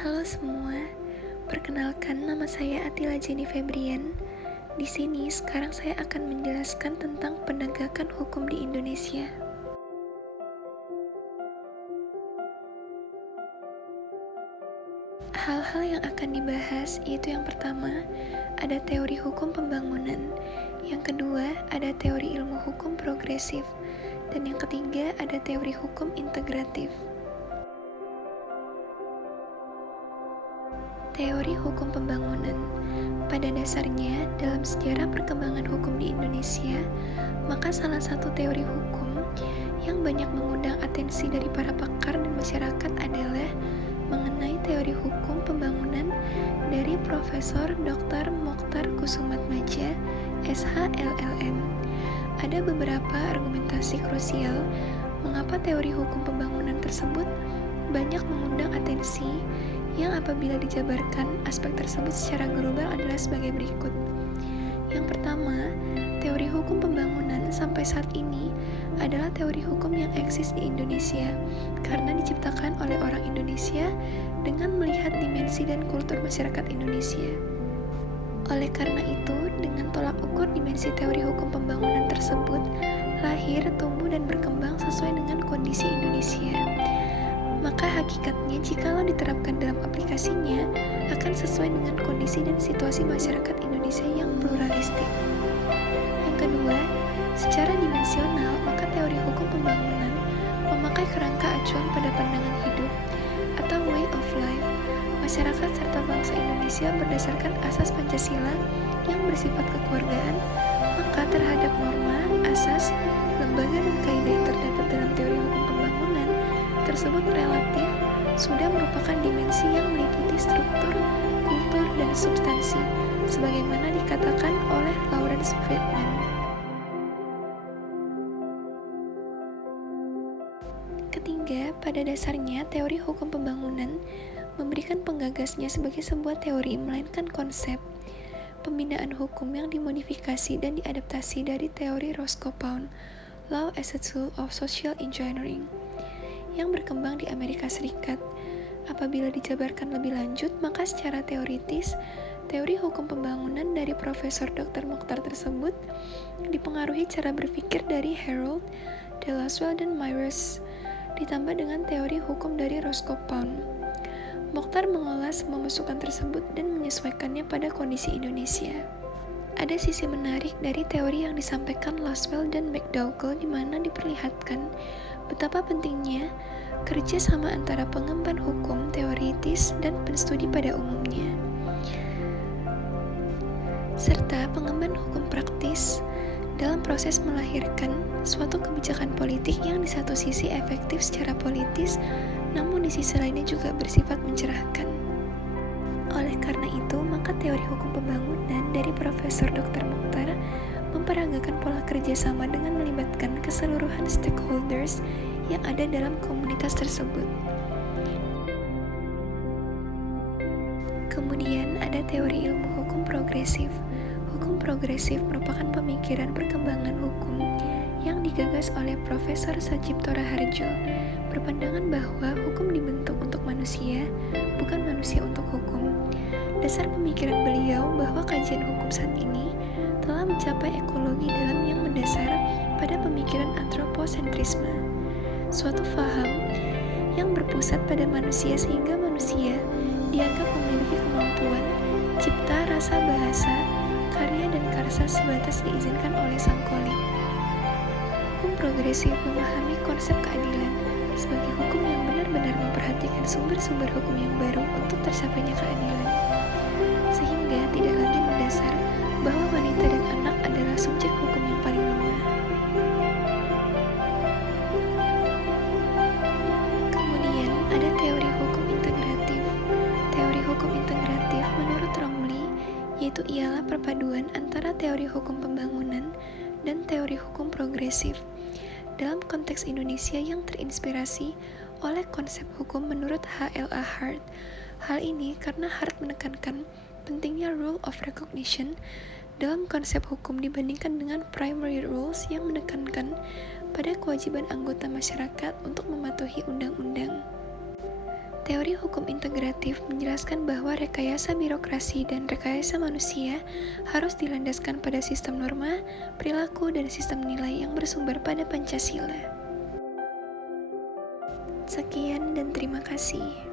Halo semua, perkenalkan nama saya Atila Jenny Febrian. Di sini sekarang saya akan menjelaskan tentang penegakan hukum di Indonesia. Hal-hal yang akan dibahas yaitu yang pertama, ada teori hukum pembangunan. Yang kedua, ada teori ilmu hukum progresif. Dan yang ketiga, ada teori hukum integratif. Teori hukum pembangunan. Pada dasarnya, dalam sejarah perkembangan hukum di Indonesia, maka salah satu teori hukum yang banyak mengundang atensi dari para pakar dan masyarakat adalah mengenai teori hukum pembangunan dari Profesor Dr. Mochtar Kusumatmadja, SH.LLM. Ada beberapa argumentasi krusial mengapa teori hukum pembangunan tersebut banyak mengundang atensi yang apabila dijabarkan aspek tersebut secara global adalah sebagai berikut. Yang pertama, teori hukum pembangunan sampai saat ini adalah teori hukum yang eksis di Indonesia karena diciptakan oleh orang Indonesia dengan melihat dimensi dan kultur masyarakat Indonesia. Oleh karena itu, dengan tolak ukur dimensi teori hukum pembangunan tersebut, lahir, tumbuh, dan berkembang sesuai dengan kondisi Indonesia. Maka hakikatnya jikalau diterapkan dalam aplikasinya akan sesuai dengan kondisi dan situasi masyarakat Indonesia yang pluralistik. Yang kedua, secara dimensional, maka teori hukum pembangunan memakai kerangka acuan pada pandangan hidup atau way of life masyarakat serta bangsa Indonesia berdasarkan asas Pancasila yang bersifat kekeluargaan, maka terhadap norma, asas, lembaga dan kaidah yang terdapat dalam teori hukum pembangunan tersebut relatif sudah merupakan dimensi yang meliputi struktur, kultur, dan substansi, sebagaimana dikatakan oleh Lawrence Friedman. Ketiga, pada dasarnya teori hukum pembangunan memberikan penggagasnya sebagai sebuah teori melainkan konsep pembinaan hukum yang dimodifikasi dan diadaptasi dari teori Roscoe Pound, Law as a Tool of Social Engineering, yang berkembang di Amerika Serikat. Apabila dijabarkan lebih lanjut, maka secara teoritis, teori hukum pembangunan dari Profesor Dr. Mochtar tersebut dipengaruhi cara berpikir dari Harold, De Lasswell, dan Myers, ditambah dengan teori hukum dari Roscoe Pound. Mochtar mengolah semua masukan tersebut dan menyesuaikannya pada kondisi Indonesia. Ada sisi menarik dari teori yang disampaikan Lasswell dan McDougall di mana diperlihatkan betapa pentingnya kerja sama antara pengemban hukum teoritis dan penstudi pada umumnya, serta pengemban hukum praktis dalam proses melahirkan suatu kebijakan politik yang di satu sisi efektif secara politis, namun di sisi lainnya juga bersifat mencerahkan. Oleh karena itu, maka teori hukum pembangunan dari Profesor Dr. Mochtar memperagakan pola kerjasama dengan melibatkan keseluruhan stakeholders yang ada dalam komunitas tersebut. Kemudian ada teori ilmu hukum progresif. Hukum progresif merupakan pemikiran perkembangan hukum yang digagas oleh Profesor Sajipto Raharjo, berpandangan bahwa hukum dibentuk untuk manusia, bukan manusia untuk hukum. Dasar pemikiran beliau bahwa kajian hukum saat ini telah mencapai ekologi dalam yang mendasar pada pemikiran antroposentrisme, suatu faham yang berpusat pada manusia sehingga manusia dianggap memiliki kemampuan cipta, rasa, bahasa, karya, dan karsa sebatas diizinkan oleh sang khalik. Hukum progresif memahami konsep keadilan sebagai hukum yang benar-benar memperhatikan sumber-sumber hukum yang baru untuk tercapainya keadilan, sehingga tidak lagi mendasar bahwa wanita dan anak adalah subjek hukum yang paling lemah. Kemudian ada teori hukum integratif. Teori hukum integratif menurut Romli yaitu ialah perpaduan antara teori hukum pembangunan dan teori hukum progresif dalam konteks Indonesia yang terinspirasi oleh konsep hukum menurut H.L.A. Hart. Hal ini karena Hart menekankan pentingnya rule of recognition dalam konsep hukum dibandingkan dengan primary rules yang menekankan pada kewajiban anggota masyarakat untuk mematuhi undang-undang. Teori hukum integratif menjelaskan bahwa rekayasa birokrasi dan rekayasa manusia harus dilandaskan pada sistem norma, perilaku, dan sistem nilai yang bersumber pada Pancasila. Sekian dan terima kasih.